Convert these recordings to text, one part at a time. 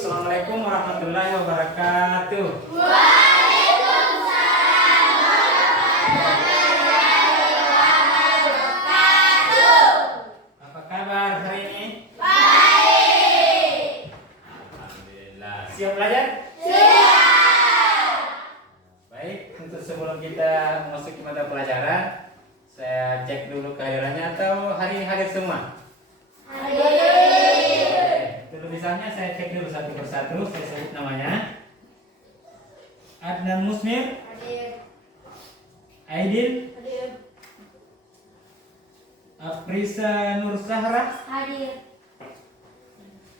Assalamualaikum warahmatullahi wabarakatuh. Waalaikumsalam warahmatullahi wabarakatuh. Apa kabar hari ini? Baik. Alhamdulillah. Siap belajar? Siap. Baik, untuk sebelum kita memasuki mata pelajaran, saya cek dulu kehadirannya atau hari hadir semua? Hadir. Tulisannya saya cek dulu satu persatu, saya sebut namanya. Adnan Musmir, Hadir. Aidil, Hadir. Aprisa Nur Sahra, Hadir.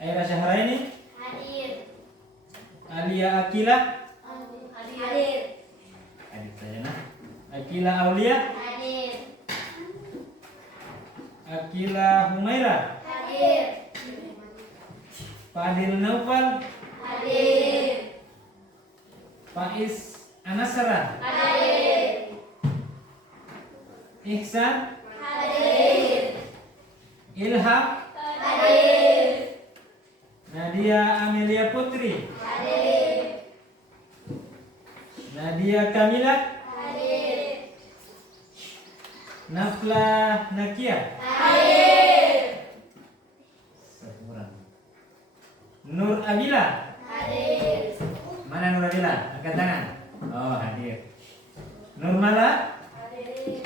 Aira Syahraini, Hadir. Alia Akila, Hadir. Adik saya nah, Akila Aulia, Hadir. Akila Humaira, Hadir. Fadil Naufal, Hadir. Faiz Anasara, Hadir. Ihsan, Hadir. Ilham, Hadir. Nadia Amelia Putri, Hadir. Nadia Kamila, Hadir. Nafla Nakia, Hadir. Nur Abila. Hadir. Mana Nur Abila? Angkat tangan. Oh, hadir. Nur Mala, Hadir.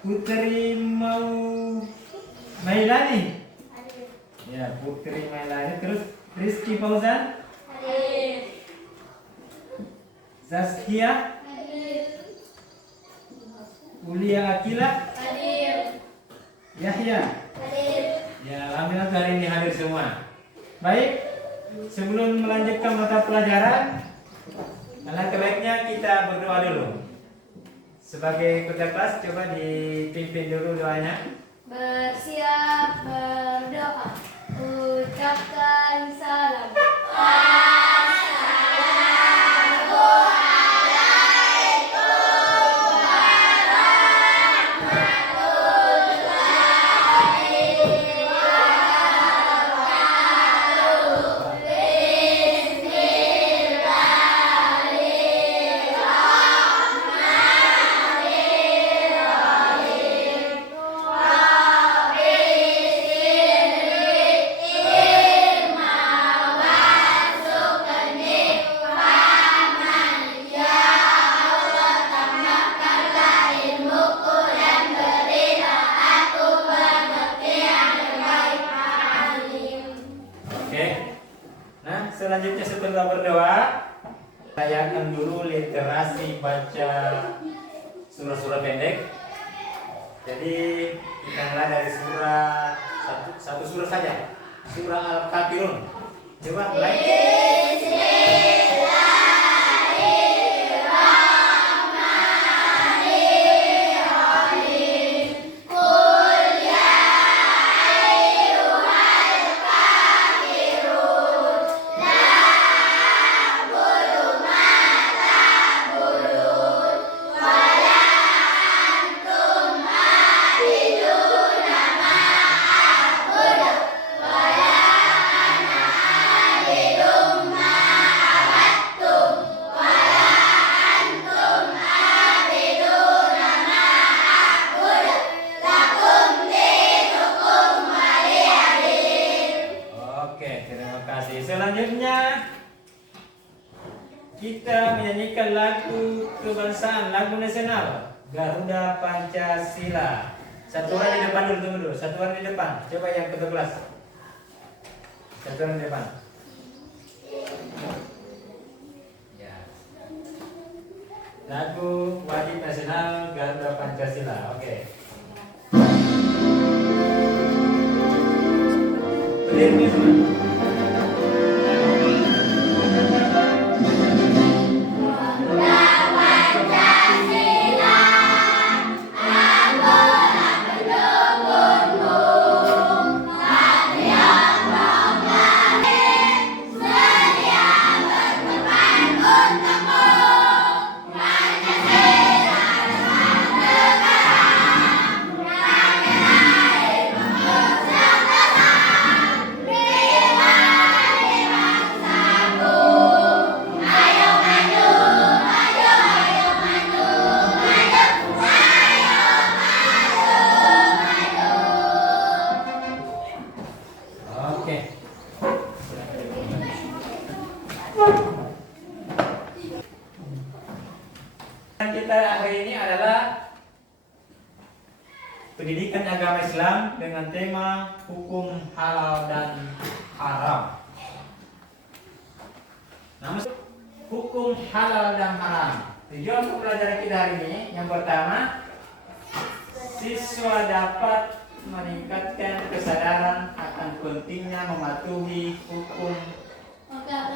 Putri Mailani. Hadir. Ya, Putri Mailani. Terus Rizky Fauzan, Hadir. Zaskia, Hadir. Ulia Akila, Hadir. Yahya. Hadir. Ya, alhamdulillah hari ini hadir semua. Baik, sebelum melanjutkan mata pelajaran, alangkah baiknya kita berdoa dulu. Sebagai ketua kelas, coba dipimpin dulu doanya. Bersiap berdoa, ucapkan salam. Selanjutnya setelah berdoa, rayakan dulu literasi baca surah-surah pendek. Jadi kita mulai dari surah satu surah saja, surah Al-Kafirun. Coba mulai. Selanjutnya kita menyanyikan lagu kebangsaan, lagu nasional Garuda Pancasila. Satu orang di depan dulu, tunggu dulu. Satu orang di depan. Coba yang ketua kelas. Satu orang di depan. Ya. Lagu wajib nasional Garuda Pancasila. Oke. Berdiri semua. Terima pendidikan agama Islam dengan tema hukum halal dan haram. Nama hukum halal dan haram. Tujuan pembelajaran kita hari ini yang pertama, siswa dapat meningkatkan kesadaran akan pentingnya mematuhi hukum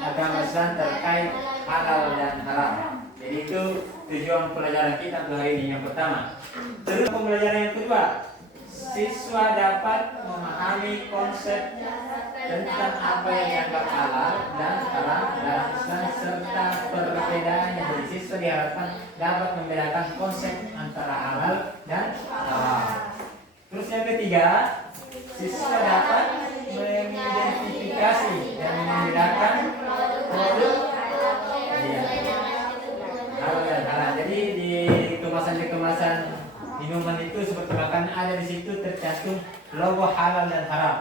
agama Islam terkait halal dan haram. Jadi itu tujuan pelajaran kita untuk hari ini yang pertama. Terus pembelajaran yang kedua, siswa dapat memahami konsep tentang apa yang dianggap halal dan haram dalam Islam serta perbedaannya. Jadi siswa diharapkan dapat membedakan konsep antara halal dan haram. Terus yang ketiga, siswa dapat mengidentifikasi dan membedakan produk halal dan haram. Jadi di kemasan minuman itu seperti makanan ada di situ tercantum logo halal dan haram.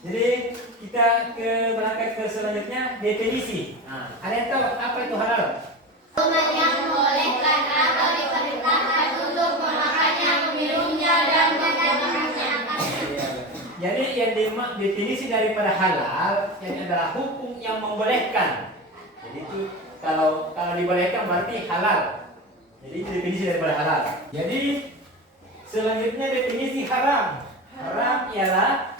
Jadi kita berangkat ke selanjutnya, definisi. Ada yang tahu apa itu halal? Yang membolehkan atau diperintahkan untuk memakannya, meminumnya, dan menggunakannya. Jadi yang definisi daripada halal yang adalah hukum yang membolehkan. Jadi itu kalau dibolehkan berarti halal. Jadi itu definisi daripada halal. Jadi selanjutnya definisi haram. Haram ialah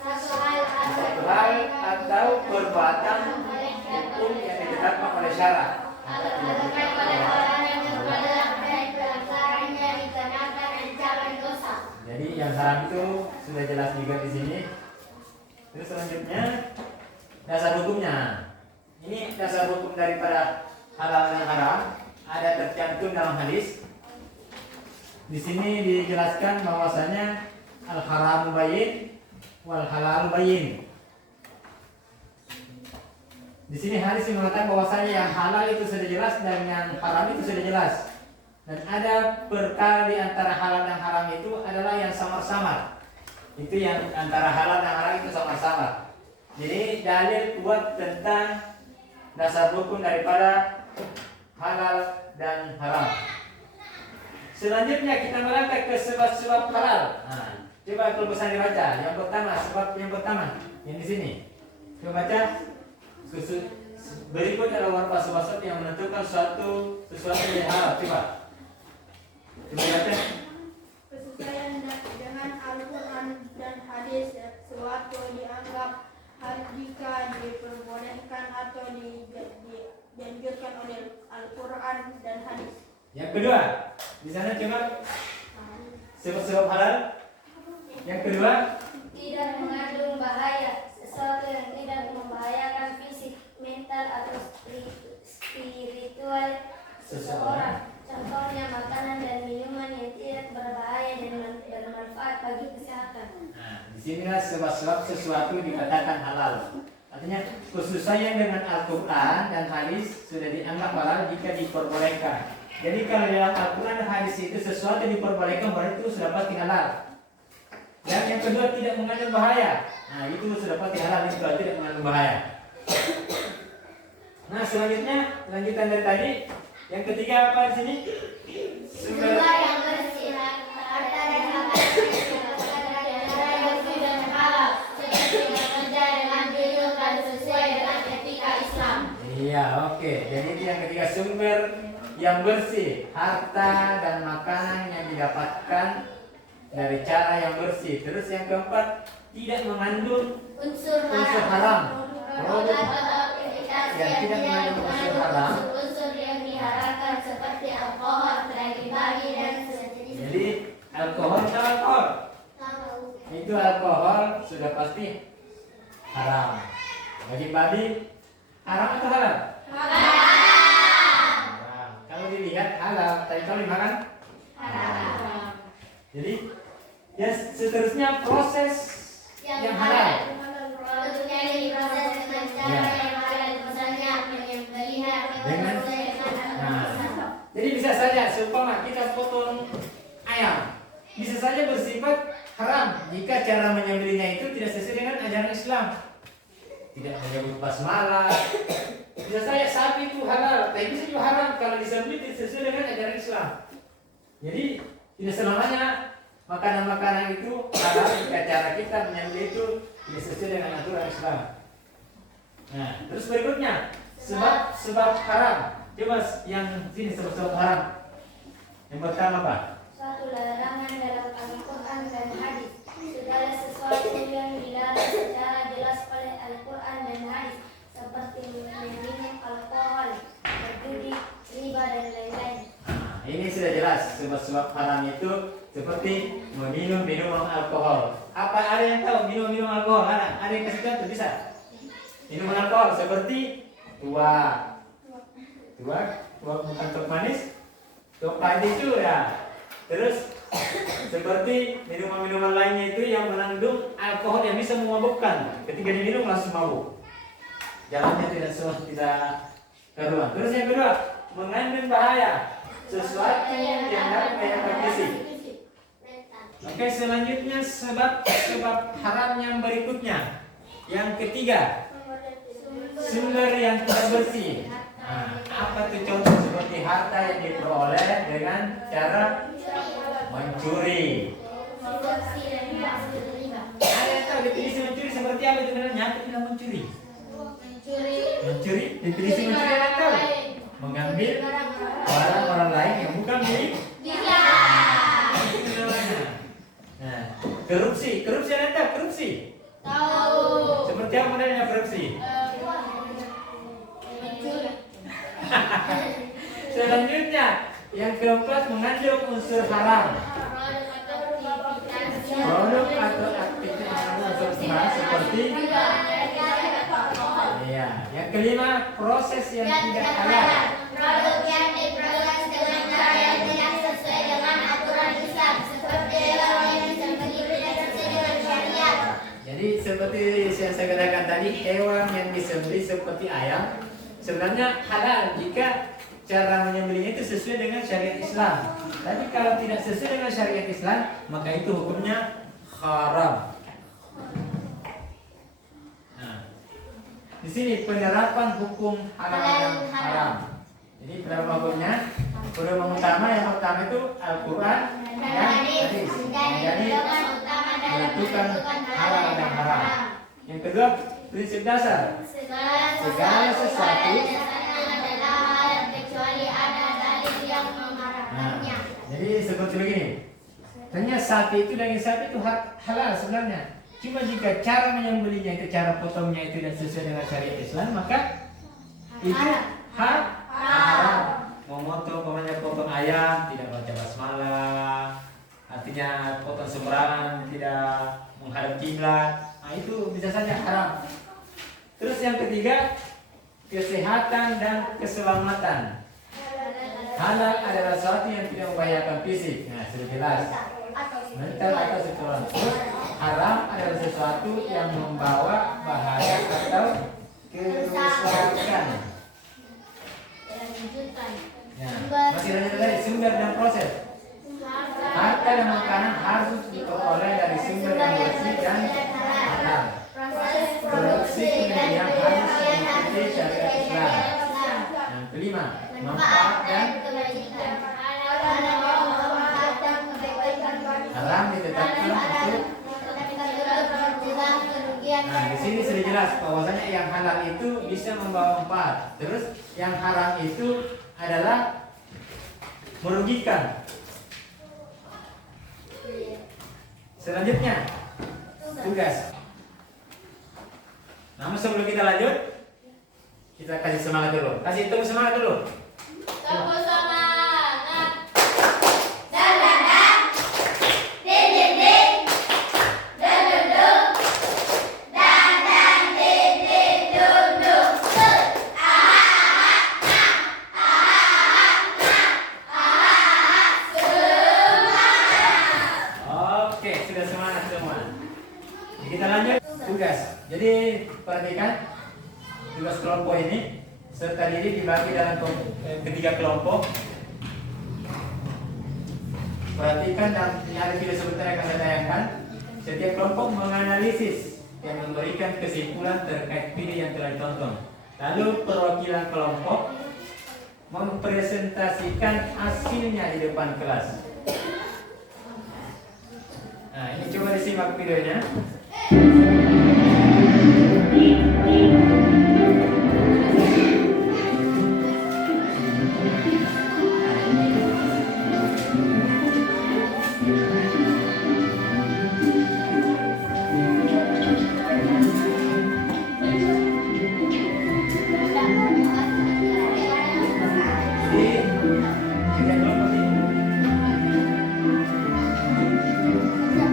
Satu hal atau perbuatan hukum yang ditetapkan oleh syarak. oleh orang yang berbuat dan pelaksananya dikenakan ancaman dosa. Jadi yang haram itu sudah jelas juga di sini. Terus selanjutnya dasar hukumnya. Ini dasar hukum daripada halal dan haram ada tercantum dalam hadis. Di sini dijelaskan bahwasanya al haram bayyin wal halal bayyin. Di sini hadis mengatakan bahwasanya yang halal itu sudah jelas dan yang haram itu sudah jelas. Dan ada perkara di antara halal dan haram itu adalah yang samar-samar. Itu yang antara halal dan haram itu samar-samar. Jadi dalil kuat tentang dasar hukum daripada halal dan haram. Selanjutnya kita melangkah ke sebab-sebab halal. Coba kalau bisa dibaca. Yang pertama, sebab yang pertama yang di sini. Coba baca. Berikut adalah beberapa sebab yang menentukan sesuatu yang halal. Coba baca. Kesesuaian dengan Al-Quran dan hadis, sesuatu dianggap halal jika diperbolehkan atau dianjurkan oleh Al-Quran dan hadis. Yang kedua, di sana coba sebab-sebab halal. Yang kedua, Tidak mengandung bahaya, sesuatu yang tidak membahayakan fisik, mental, atau spiritual seseorang. Contohnya makanan dan minuman yang tidak berbahaya dan bermanfaat bagi kesehatan. di sinilah sebab-sebab sesuatu dikatakan halal. Artinya kesesuaian dengan Al-Quran dan hadis sudah dianggap halal jika diperbolehkan. Jadi kalau dalam Al-Quran dan hadis itu sesuatu yang diperbolehkan berarti itu sudah pasti halal. Dan yang kedua tidak mengandung bahaya. Itu sudah pasti halal, itu berarti tidak mengandung bahaya. Nah selanjutnya lanjutan dari tadi. Yang ketiga apa di sini? Sumber yang bersih, harta dan makanan yang bersih dan halal, seperti bekerja dengan jujur dan sesuai dengan etika Islam. Iya, oke. Jadi itu yang ketiga, sumber yang bersih, harta dan makanan yang didapatkan dari cara yang bersih. Terus yang keempat, tidak mengandung Unsur haram. Produk atau aktivitas yang tidak mengandung unsur haram. unsur yang diharamkan seperti alkohol, bagi-bagi dan sejenis. Jadi alkohol atau alkohol? Itu alkohol sudah pasti haram. Bagi-bagi haram atau halal? Haram. Kalau dilihat halal, tapi kalau dimakan haram. Jadi ya seterusnya proses yang halal. Produknya diproses dengan cara yang halal, misalnya penyembelihan Dengan jadi bisa saja seumpama kita potong ayam, bisa saja bersifat haram jika cara menyembelihnya itu tidak sesuai dengan ajaran Islam. Tidak menyebut basmalah. Bisa saja sapi itu halal, tapi bisa juga haram kalau disembelih tidak sesuai dengan ajaran Islam. Jadi tidak selamanya makanan-makanan itu halal jika cara kita menyembelih itu tidak sesuai dengan aturan Islam. Nah, terus berikutnya sebab haram. Coba yang sini sebab haram. Yang pertama apa? Suatu larangan dalam Al-Quran dan hadis. Segala sesuatu yang dilarang secara jelas oleh Al-Quran dan hadis, seperti minum alkohol, berjudi, riba, dan lain-lain. Nah, ini sudah jelas sebab haram itu seperti meminum minuman alkohol. Apa ada yang tahu minum alkohol? Ada yang kasih contoh bisa? Minuman alkohol seperti tua bukan tok manis, tok pahit itu ya. Terus seperti minuman-minuman lainnya itu yang mengandung alkohol yang bisa memabukkan. Ketika diminum langsung mabuk. Jalannya tidak keruan. Terus yang kedua, mengandung bahaya, sesuatu yang dapat membahayakan fisik. Oke, selanjutnya sebab haram yang berikutnya. Yang ketiga, sumber yang tidak bersih. Nah, apa tuh contoh seperti harta yang diperoleh dengan cara mencuri. Ada yang tahu definisi mencuri seperti apa itu sebenarnya? Apa tidak mencuri? Mencuri, definisi mencuri ada tahu? Mengambil barang orang lain yang bukan milik. Itu namanya. Nah, korupsi ada tahu? Korupsi. Seperti apa modelnya korupsi? Selanjutnya yang keempat mengandung unsur haram. Produk atau aktivitas unsur haram seperti ya. Yang kelima proses yang tidak halal. Produk yang diproses dengan cara yang tidak sesuai dengan aturan Islam, seperti hewan yang disembelih tidak sesuai dengan syariat. Jadi seperti yang saya katakan tadi, hewan yang disembelih seperti ayam sebenarnya halal jika cara menyembelihnya itu sesuai dengan syariat Islam. Tapi kalau tidak sesuai dengan syariat Islam, maka itu hukumnya haram. Nah, di sini penerapan hukum halal dan haram. Jadi penerapan hukumnya, pedoman utama yang pertama itu Al-Quran dan hadis. Jadi menentukan halal dan haram. Yang kedua, prinsip dasar. Segala sesuatu kecuali ada dalil yang melarangnya. Jadi seperti begini. Ternyata sapi itu daging sapi itu halal sebenarnya. Cuma jika cara menyembelihnya itu cara potongnya itu tidak sesuai dengan syariat Islam, maka itu haram. Memotong potong ayam tidak baca basmalah, artinya potong sembarangan tidak menghadap kiblat. Nah, itu bisa saja haram. Terus yang ketiga, kesehatan dan keselamatan. Halal adalah sesuatu yang tidak membahayakan fisik. Nah, sudah jelas. Mental atau psikologis. Terus haram adalah sesuatu yang membawa bahaya atau kerusakan. Ya, masih lanjut lagi sumber dan proses. Harta dan makanan harus diperoleh dari sumber yang bersih dan halal. Produksi kemudian harus mengikuti syariat Islam. Yang kelima, manfaat dan haram ditetapkan untuk. Nah, di sini sudah jelas bahwasanya yang halal itu bisa membawa manfaat. Terus yang haram itu adalah merugikan. Selanjutnya, tugas. Namun sebelum kita lanjut, kita kasih semangat dulu. Kasih tepuk semangat dulu. Tepuk semangat. Dan ding ding ding. Dan ding ding. Dan ding ding dung dung. Oke, sudah semangat semua. Kita lanjut tugas. Jadi perhatikan tugas kelompok ini serta diri dibagi dalam ketiga kelompok. Perhatikan dan ada video sebentar yang akan saya tayangkan. Setiap kelompok menganalisis dan memberikan kesimpulan terkait video yang telah ditonton. Lalu perwakilan kelompok mempresentasikan hasilnya di depan kelas. Nah, ini coba disimak videonya.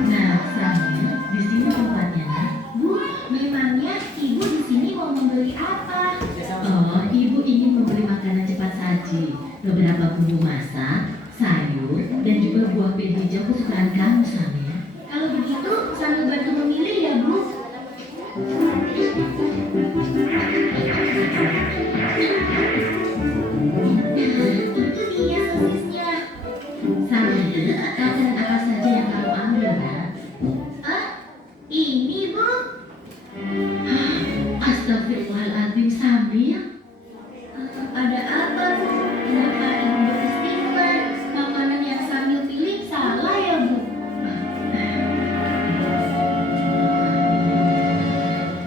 Nah, Sanya, di sini tempatnya, nak. Bu, memangnya ibu di sini mau membeli apa? Oh, ibu ingin membeli makanan cepat saji, beberapa bumbu masak, sayur, dan juga buah pit hijau kesukaan kamu, Sanya. Kalau begitu, sambil bantu memilih ya, Bu. Itu dia sosisnya. Sanya, makanan apa saja yang kamu ambil, nak? Ah, ini, Bu. Astagfirullahaladzim, Sambil. Ada apa, Bu? Kenapa ibu beristighfar? Makanan yang Sambil pilih salah ya, Bu?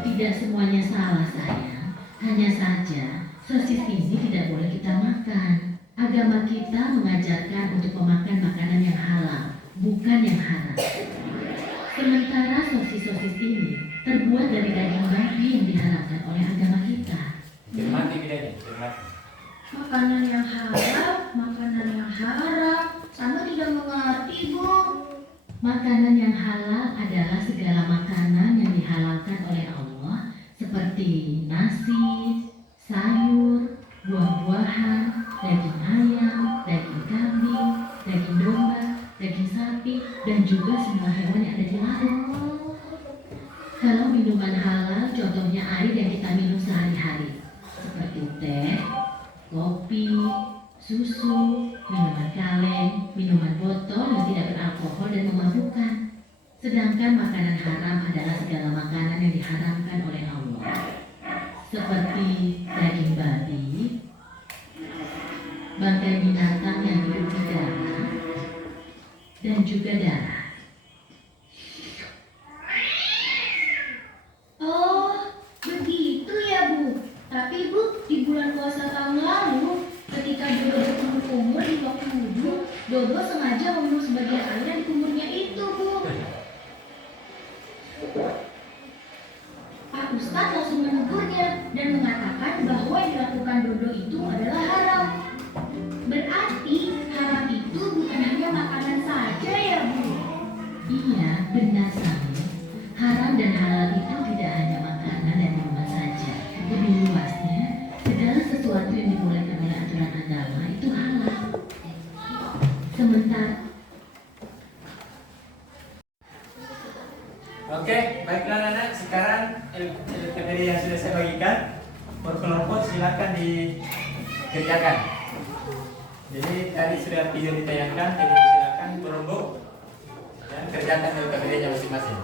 Tidak semuanya salah, sayang. Hanya saja, sosis ini tidak boleh kita makan. Agama kita mengajarkan untuk memakan makanan yang halal, bukan yang haram. Sementara sosis-sosis ini terbuat dari daging babi yang diharamkan oleh agama kita. Cermati videonya, cermati. Makanan yang halal, makanan yang haram, sama tidak mengerti, Bu. Makanan yang halal adalah segala makanan yang dihalalkan oleh Allah, seperti nasi, sayur, buah-buahan, daging ayam, daging kambing, daging domba, daging sapi, dan juga semua hewan yang ada di laut. Kalau minuman halal, contohnya air yang kita minum sehari-hari, seperti teh, kopi, susu, minuman kaleng, minuman botol yang tidak beralkohol dan memabukkan. Sedangkan makanan haram adalah segala makanan yang diharamkan oleh Allah, seperti daging babi, bangkai binatang yang hidup di darat, dan juga darah. Oh, begitu ya, Bu. Tapi, Bu, di bulan puasa tahun lalu, ketika Dodo berkumur-kumur di waktu wudhu, Dodo sengaja meminum sebagian air yang di kumurnya itu, Bu. Pak Ustadz langsung menegurnya dan mengatakan bahwa yang dilakukan Dodo itu adalah haram. Berarti haram itu bukan hanya makanan saja ya, Bu? Iya, benar, Sami. Haram dan halal itu tidak hanya makanan dan minuman saja. Lebih luasnya, segala sesuatu yang dibolehkan oleh aturan agama itu halal. Sementara Oke, baiklah anak. Sekarang materi yang sudah saya bagikan per kelompok silakan dikerjakan. Jadi tadi sudah video ditayangkan, jadi silakan kelompok dan kerjakan LKPD-nya masing-masing.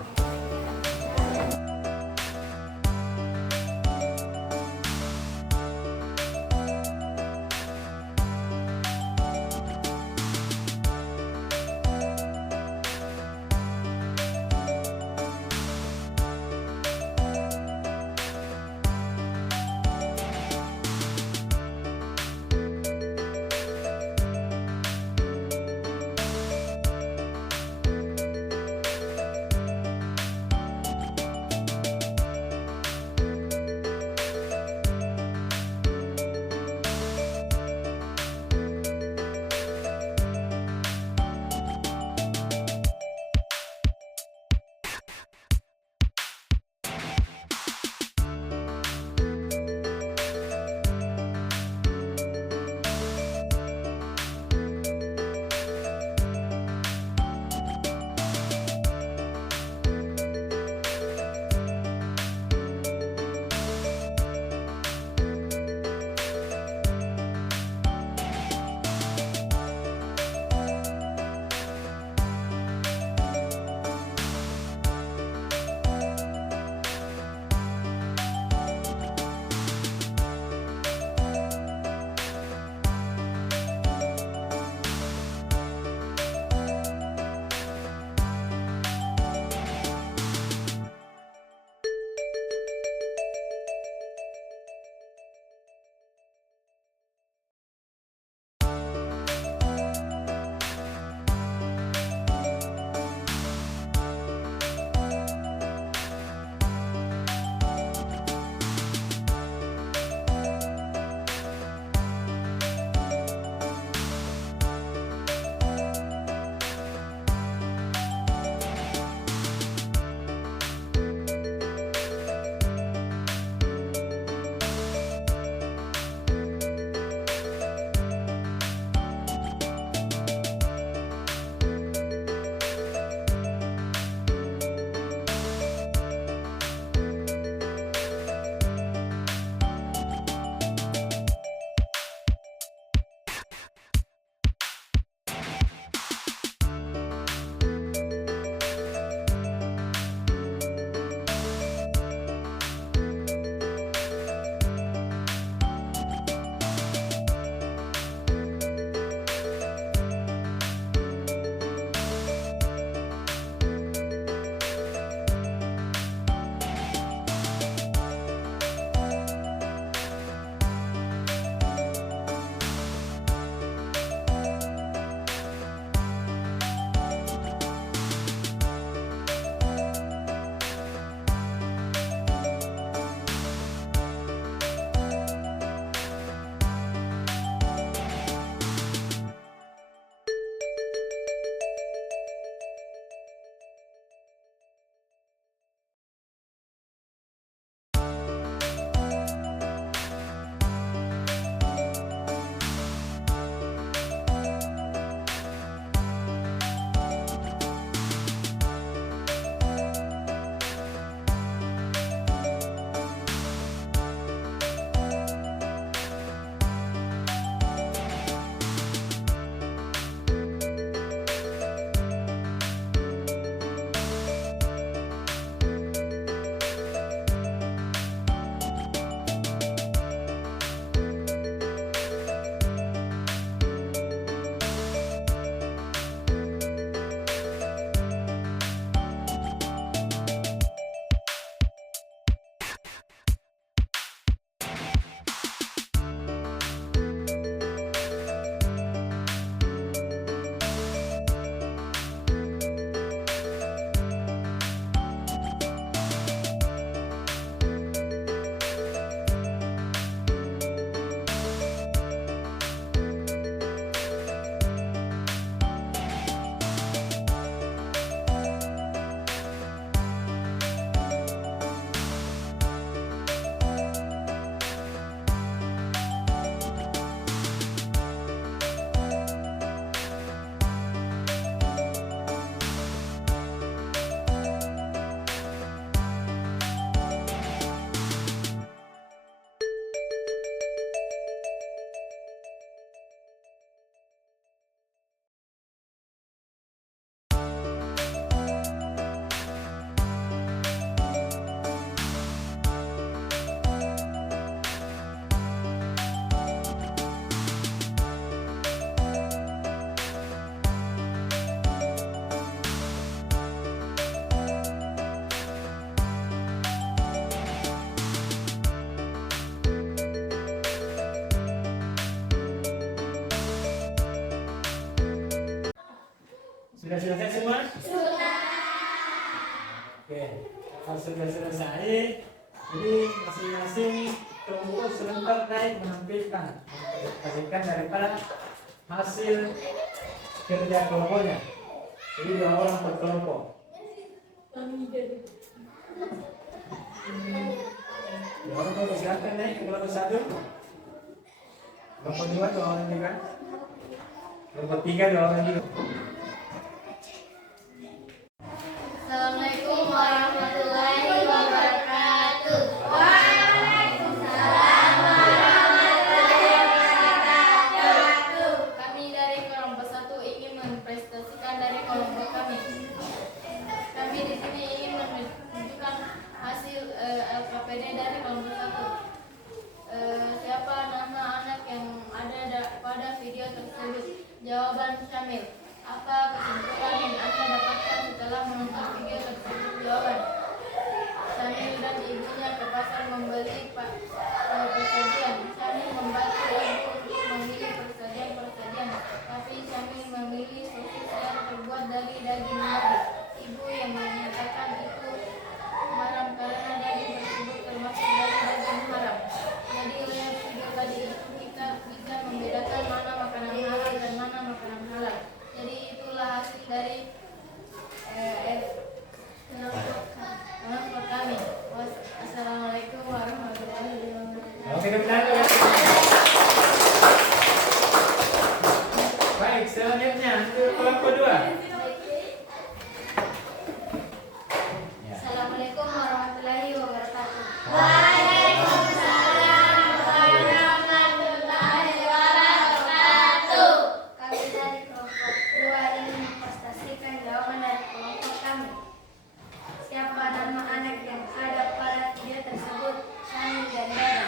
Sudah selesai semua? Sudah. Oke, kalau sudah selesai, jadi masing-masing kelompok sebentar naik menampilkan daripada hasil kerja kelompoknya. Jadi 2 orang per kelompok. Ya, orang kalau silakan naik ke kelompok 1. Kelompok 2 2 orang juga. Kelompok 3 2 orang juga. Assalamualaikum warahmatullahi wabarakatuh. Waalaikumsalam warahmatullahi wabarakatuh. Kami dari kelompok 1 ingin mempresentasikan dari kelompok kami. Kami di sini ingin menunjukkan hasil LKPD dari kelompok 1. Siapa nama anak yang ada pada video tersebut? Jawaban Syamil. Apa kesimpulan yang Anda dapatkan setelah menonton video tersebut? Jawaban Syamil dan ibunya ke pasar membeli persajian. Syamil membantu ibu untuk memilih persajian, tapi Syamil memilih sosis yang terbuat dari daging babi. Ibu yang menyatakan itu haram karena daging tersebut termasuk dari daging haram. Jadi oleh video tadi itu kita bisa membedakan mana makanan halal dan mana makanan halal. Jadi itulah hasil dari kelompok kami. Assalamualaikum warahmatullahi wabarakatuh. Oke, benar. Baik, selanjutnya untuk kelompok 2. Assalamualaikum warahmatullahi wabarakatuh. Kami dari kelompok 2 ingin mempresentasikan jawaban dari kelompok kami. Siapa nama anak yang ada pada video tersebut? Syamil dan Dada.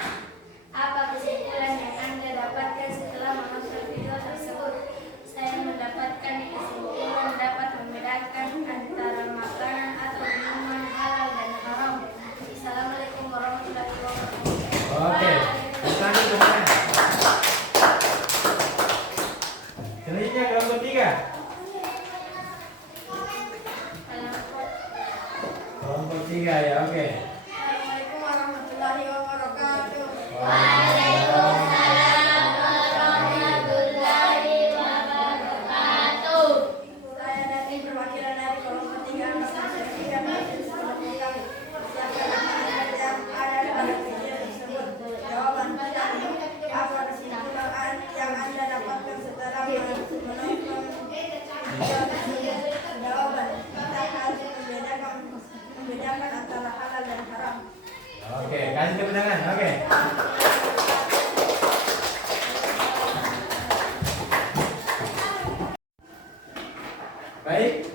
Apa kesimpulan yang Anda dapatkan setelah menonton video tersebut? Saya mendapatkan kesimpulan dapat membedakan antara makanan atau minuman halal dan haram. Assalamualaikum warahmatullahi wabarakatuh. Oke, selanjutnya. Selanjutnya kelompok 3. Kelompok 3 ya, oke. Assalamualaikum warahmatullahi wabarakatuh. Saya dari perwakilan dari kelompok 3 akan mempresentasikan hasil kelompok kami. Siapa nama anak yang ada pada video tersebut? Jawaban Syamil. Apa kesimpulan yang Anda dapatkan setelah menonton video tersebut? Jawaban kita harus membedakan antara halal dan haram. Oke, kasih tepuk tangan. Oke.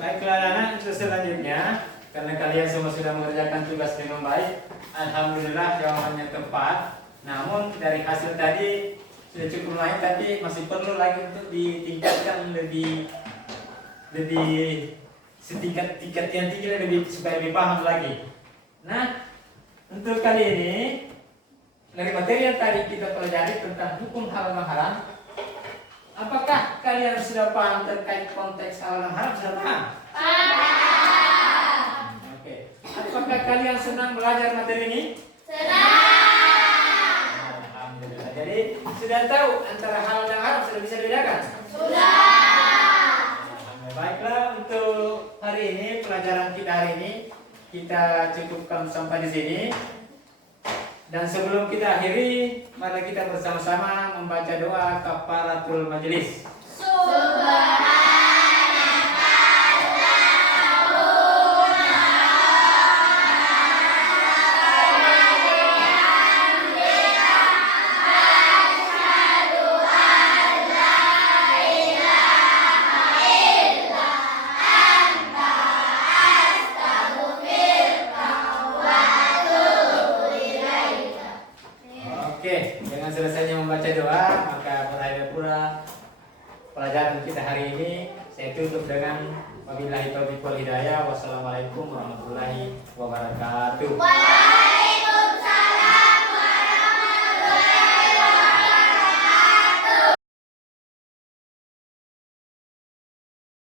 Baiklah anak, untuk selanjutnya karena kalian semua sudah mengerjakan tugas dengan baik, alhamdulillah jawabannya tepat. Namun dari hasil tadi sudah cukup lumayan, tapi masih perlu lagi untuk ditingkatkan lebih setingkat yang tinggi lebih supaya lebih paham lagi. Nah, untuk kali ini dari materi yang tadi kita pelajari tentang hukum halal dan haram, apakah kalian sudah paham terkait konteks halal dan haram? Sudah paham? Paham. Oke. Apakah kalian senang belajar materi ini? Senang. Alhamdulillah. Jadi sudah tahu antara halal dan haram, sudah bisa bedakan? Sudah. Baiklah, untuk hari ini pelajaran kita hari ini kita cukupkan sampai di sini. Dan sebelum kita akhiri, mari kita bersama-sama membaca doa kafaratul majelis. Oke, dengan selesainya membaca doa, maka berakhir pula pelajaran kita hari ini. Saya tutup dengan wabillahi taufiq wal hidayah. Wassalamualaikum warahmatullahi wabarakatuh.